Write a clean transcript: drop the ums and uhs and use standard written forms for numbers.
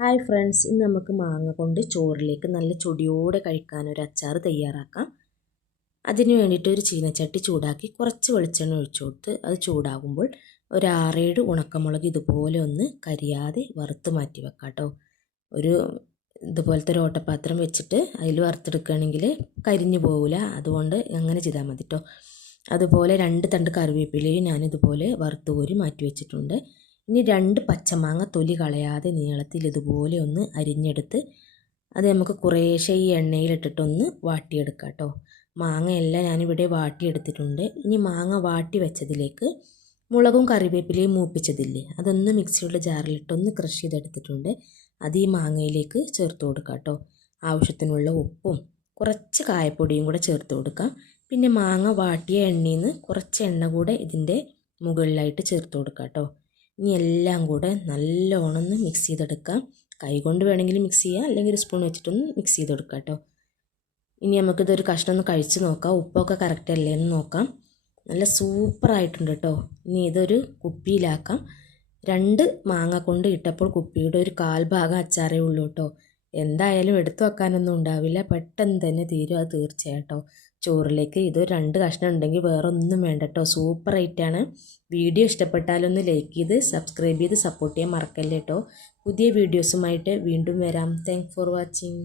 Hi friends, ഇന്ന് നമുക്ക് മാങ്ങ കൊണ്ട് ചോറിലേക്ക് നല്ല ചൊടിയോടെ കഴിക്കാൻ ഒരു അച്ചാർ തയ്യാറാക്കാം. അതിന് വേണ്ടിയിട്ട് ഒരു ചീനച്ചട്ടി ചൂടാക്കി കുറച്ച് വെളിച്ചെണ്ണ ഒഴിച്ചു കൊടുത്ത് അത് ചൂടാകുമ്പോൾ ഒരു 6-7 ഉണക്കമുളക് ഇതുപോലെ ഒന്ന് കരിയാതെ വറുത്ത് മാറ്റി വെക്കാം കേട്ടോ. ഒരു ഇതുപോലത്തെ ഒരു ഓട്ടപാത്രം വെച്ചിട്ട് അതിൽ വറുത്തെടുക്കുകയാണെങ്കിൽ കരിഞ്ഞു പോകില്ല, അതുകൊണ്ട് അങ്ങനെ ചെയ്താൽ മതി കേട്ടോ. അതുപോലെ 2 തണ്ട് കറിവേപ്പിലയും ഞാനിതുപോലെ വറുത്ത് കോരി മാറ്റി വെച്ചിട്ടുണ്ട്. ഇനി 2 പച്ചമാങ്ങ തൊലി കളയാതെ നീളത്തിൽ ഇതുപോലെ ഒന്ന് അരിഞ്ഞെടുത്ത് അത് നമുക്ക് കുറേശ്ശെ ഈ എണ്ണയിലിട്ടിട്ടൊന്ന് വാട്ടിയെടുക്കാം കേട്ടോ. മാങ്ങയെല്ലാം ഞാനിവിടെ വാട്ടിയെടുത്തിട്ടുണ്ട്. ഇനി മാങ്ങ വാട്ടി വെച്ചതിലേക്ക് മുളകും കറിവേപ്പിലയും മൂപ്പിച്ചതില്ലേ, അതൊന്ന് മിക്സിയുടെ ജാറിലിട്ടൊന്ന് ക്രഷ് ചെയ്തെടുത്തിട്ടുണ്ട്. അത് ഈ മാങ്ങയിലേക്ക് ചേർത്ത് കൊടുക്കാം കേട്ടോ. ആവശ്യത്തിനുള്ള ഉപ്പും കുറച്ച് കായപ്പൊടിയും കൂടെ ചേർത്ത് കൊടുക്കാം. പിന്നെ മാങ്ങ വാട്ടിയ എണ്ണയിൽ നിന്ന് കുറച്ച് എണ്ണ കൂടെ ഇതിൻ്റെ മുകളിലായിട്ട് ചേർത്ത് കൊടുക്കാം കേട്ടോ. ഇനി എല്ലാം കൂടെ നല്ലോണം ഒന്ന് മിക്സ് ചെയ്തെടുക്കാം. കൈകൊണ്ട് വേണമെങ്കിൽ മിക്സ് ചെയ്യാം, അല്ലെങ്കിൽ ഒരു സ്പൂൺ വെച്ചിട്ടൊന്ന് മിക്സ് ചെയ്തെടുക്കാം കേട്ടോ. ഇനി നമുക്കിതൊരു കഷ്ണം ഒന്ന് കഴിച്ച് നോക്കാം, ഉപ്പൊക്കെ കറക്റ്റ് അല്ലേ എന്ന് നോക്കാം. നല്ല സൂപ്പറായിട്ടുണ്ട് കേട്ടോ. ഇനി ഇതൊരു കുപ്പിയിലാക്കാം. 2 മാങ്ങ കൊണ്ട് ഇട്ടപ്പോൾ കുപ്പിയുടെ ഒരു 1/4 ഭാഗം അച്ചാറേ ഉള്ളൂ കേട്ടോ. എന്തായാലും എടുത്തു വെക്കാനൊന്നും ഉണ്ടാവില്ല, പെട്ടെന്ന് തന്നെ തീരും, അത് തീർച്ചയായിട്ടോ. ചോറിലേക്ക് ഇത് 2 കഷ്ണം ഉണ്ടെങ്കിൽ വേറെ ഒന്നും വേണ്ട കേട്ടോ. സൂപ്പർ ഐറ്റാണ്. വീഡിയോ ഇഷ്ടപ്പെട്ടാലൊന്ന് ലൈക്ക് ചെയ്ത് സബ്സ്ക്രൈബ് ചെയ്ത് സപ്പോർട്ട് ചെയ്യാൻ മറക്കല്ലേ കേട്ടോ. പുതിയ വീഡിയോസുമായിട്ട് വീണ്ടും വരാം. Thanks for watching.